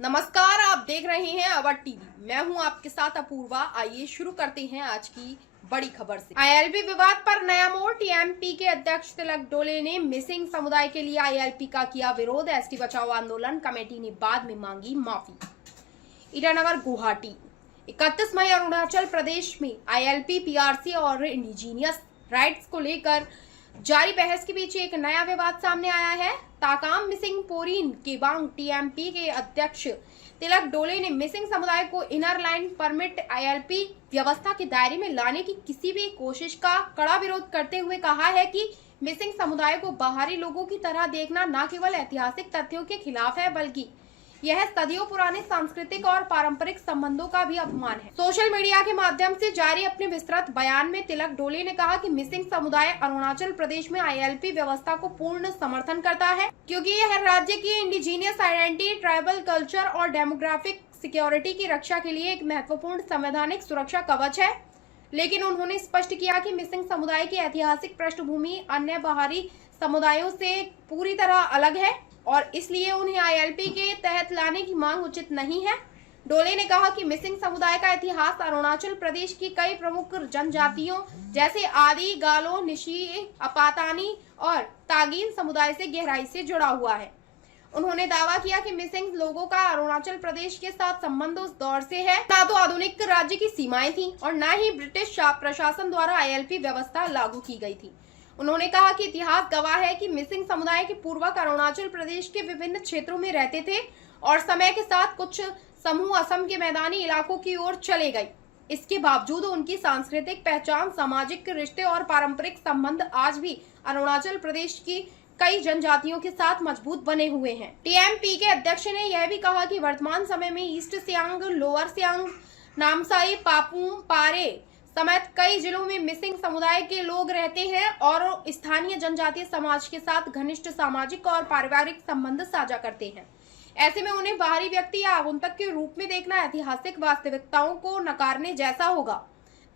नमस्कार, आप देख रहे हैं अवध टीवी। मैं हूं आपके साथ अपूर्वा। आइए शुरू करते हैं आज की बड़ी खबर से। आईएलपी विवाद पर नया मोड़। टीएमपी के अध्यक्ष तिलक डोले ने मिसिंग समुदाय के लिए आईएलपी का किया विरोध। एसटी बचाओ आंदोलन कमेटी ने बाद में मांगी माफी। ईटानगर गुवाहाटी 31 मई अरुणाचल प्रदेश में आईएलपी, पीआरसी और इंडिजीनियस राइट्स को लेकर जारी बहस के बीच एक नया विवाद सामने आया है। Takam missing porin Kebang TMP के अध्यक्ष तिलक डोले ने मिसिंग समुदाय को इनर लाइन परमिट आईएलपी व्यवस्था के दायरे में लाने की किसी भी कोशिश का कड़ा विरोध करते हुए कहा है कि मिसिंग समुदाय को बाहरी लोगों की तरह देखना न केवल ऐतिहासिक तथ्यों के खिलाफ है, बल्कि यह सदियों पुराने सांस्कृतिक और पारंपरिक संबंधों का भी अपमान है। सोशल मीडिया के माध्यम से जारी अपने विस्तृत बयान में तिलक डोले ने कहा कि मिसिंग समुदाय अरुणाचल प्रदेश में आईएलपी व्यवस्था को पूर्ण समर्थन करता है, क्योंकि यह राज्य की इंडिजीनियस आइडेंटिटी, ट्राइबल कल्चर और डेमोग्राफिक सिक्योरिटी की रक्षा के लिए एक महत्वपूर्ण संवैधानिक सुरक्षा कवच है। लेकिन उन्होंने स्पष्ट किया कि मिसिंग समुदाय की ऐतिहासिक पृष्ठभूमि अन्य बाहरी समुदायों से पूरी तरह अलग है और इसलिए उन्हें आईएलपी के तहत लाने की मांग उचित नहीं है। डोले ने कहा कि मिसिंग समुदाय का इतिहास अरुणाचल प्रदेश की कई प्रमुख जनजातियों जैसे आदि, गालो, निशी, अपातानी और तागिन समुदाय से गहराई से जुड़ा हुआ है। उन्होंने दावा किया कि मिसिंग लोगों का अरुणाचल प्रदेश के साथ संबंध उस दौर से है न तो आधुनिक राज्य की सीमाएं थी और न ही ब्रिटिश प्रशासन द्वारा आईएलपी व्यवस्था लागू की गई थी। उन्होंने कहा कि इतिहास गवाह है कि मिसिंग समुदाय के पूर्वक अरुणाचल प्रदेश के विभिन्न क्षेत्रों में रहते थे और समय के साथ कुछ समूह असम के मैदानी इलाकों की ओर चले गए। इसके बावजूद उनकी सांस्कृतिक पहचान, सामाजिक रिश्ते और पारंपरिक संबंध आज भी अरुणाचल प्रदेश की कई जनजातियों के साथ मजबूत बने हुए हैं। टीएमपी के अध्यक्ष ने यह भी कहा कि वर्तमान समय में ईस्ट सियांग, लोअर सियांग, नामसाई, पापुम, पारे समेत कई जिलों में मिसिंग समुदाय के लोग रहते हैं और स्थानीय जनजातीय समाज के साथ घनिष्ठ सामाजिक और पारिवारिक संबंध साझा करते हैं। ऐसे में उन्हें बाहरी व्यक्ति या आगंतुक के रूप में देखना ऐतिहासिक वास्तविकताओं को नकारने जैसा होगा।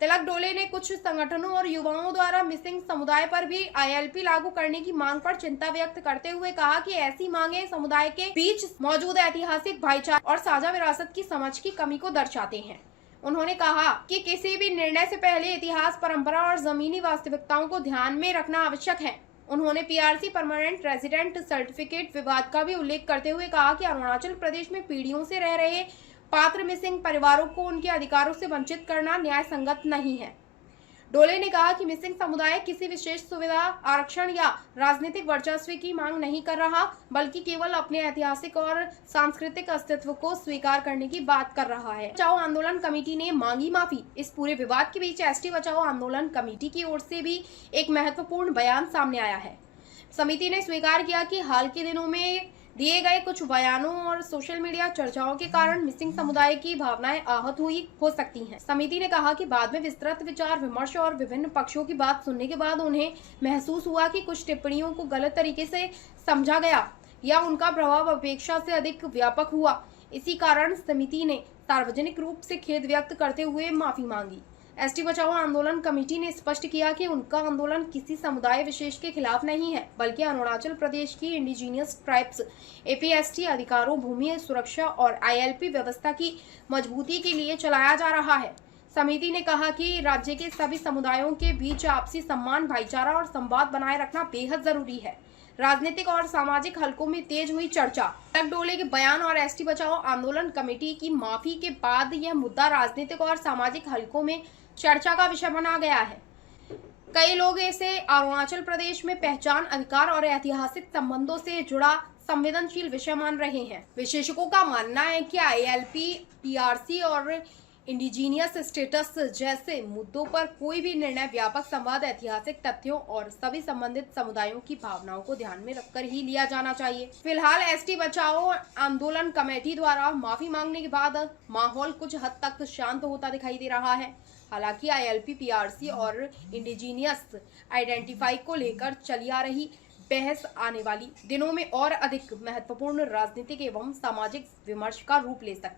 तिलक डोले ने कुछ संगठनों और युवाओं द्वारा मिसिंग समुदाय पर भी आईएलपी लागू करने की मांग पर चिंता व्यक्त करते हुए कहा कि ऐसी मांगे समुदाय के बीच मौजूद ऐतिहासिक भाईचारा और साझा विरासत की समझ की कमी को दर्शाते हैं। उन्होंने कहा कि किसी भी निर्णय से पहले इतिहास, परंपरा और जमीनी वास्तविकताओं को ध्यान में रखना आवश्यक है। उन्होंने पीआरसी परमानेंट रेजिडेंट सर्टिफिकेट विवाद का भी उल्लेख करते हुए कहा कि अरुणाचल प्रदेश में पीढ़ियों से रह रहे पात्र मिसिंग परिवारों को उनके अधिकारों से वंचित करना न्याय संगत नहीं है। डोले ने कहा कि मिसिंग समुदाय किसी विशेष सुविधा, आरक्षण या राजनीतिक वर्चस्व की मांग नहीं कर रहा, बल्कि केवल अपने ऐतिहासिक और सांस्कृतिक अस्तित्व को स्वीकार करने की बात कर रहा है। बचाओ आंदोलन कमेटी ने मांगी माफी। इस पूरे विवाद के बीच एसटी बचाओ आंदोलन कमेटी की ओर से भी एक महत्वपूर्ण बयान सामने आया है। समिति ने स्वीकार किया कि हाल के दिनों में दिए गए कुछ बयानों और सोशल मीडिया चर्चाओं के कारण मिसिंग समुदाय की भावनाएं आहत हुई हो सकती हैं। समिति ने कहा कि बाद में विस्तृत विचार विमर्श और विभिन्न पक्षों की बात सुनने के बाद उन्हें महसूस हुआ कि कुछ टिप्पणियों को गलत तरीके से समझा गया या उनका प्रभाव अपेक्षा से अधिक व्यापक हुआ। इसी कारण समिति ने सार्वजनिक रूप से खेद व्यक्त करते हुए माफी मांगी। एसटी बचाओ आंदोलन कमेटी ने स्पष्ट किया कि उनका आंदोलन किसी समुदाय विशेष के खिलाफ नहीं है, बल्कि अरुणाचल प्रदेश की इंडिजीनियस ट्राइब्स, एपीएसटी अधिकारों, भूमि सुरक्षा और आईएलपी व्यवस्था की मजबूती के लिए चलाया जा रहा है। समिति ने कहा कि राज्य के सभी समुदायों के बीच आपसी सम्मान, भाईचारा और संवाद बनाए रखना बेहद जरूरी है। राजनीतिक और सामाजिक हलकों में तेज हुई चर्चा। तिलक डोले के बयान और एसटी बचाओ आंदोलन कमेटी की माफी के बाद यह मुद्दा राजनीतिक और सामाजिक हलकों में चर्चा का विषय बना गया है। कई लोग इसे अरुणाचल प्रदेश में पहचान, अधिकार और ऐतिहासिक संबंधों से जुड़ा संवेदनशील विषय मान रहे हैं। विशेषज्ञों का मानना है कि आईएलपी, पीआरसी और इंडिजीनियस स्टेटस जैसे मुद्दों पर कोई भी निर्णय व्यापक संवाद, ऐतिहासिक तथ्यों और सभी संबंधित समुदायों की भावनाओं को ध्यान में रखकर ही लिया जाना चाहिए। फिलहाल एसटी बचाओ आंदोलन कमेटी द्वारा माफी मांगने के बाद माहौल कुछ हद तक शांत होता दिखाई दे रहा है। हालांकि आईएलपी, पीआरसी और इंडिजीनियस आइडेंटिफाई को लेकर चली आ रही बहस आने वाली दिनों में और अधिक महत्वपूर्ण राजनीतिक एवं सामाजिक विमर्श का रूप ले सकती है।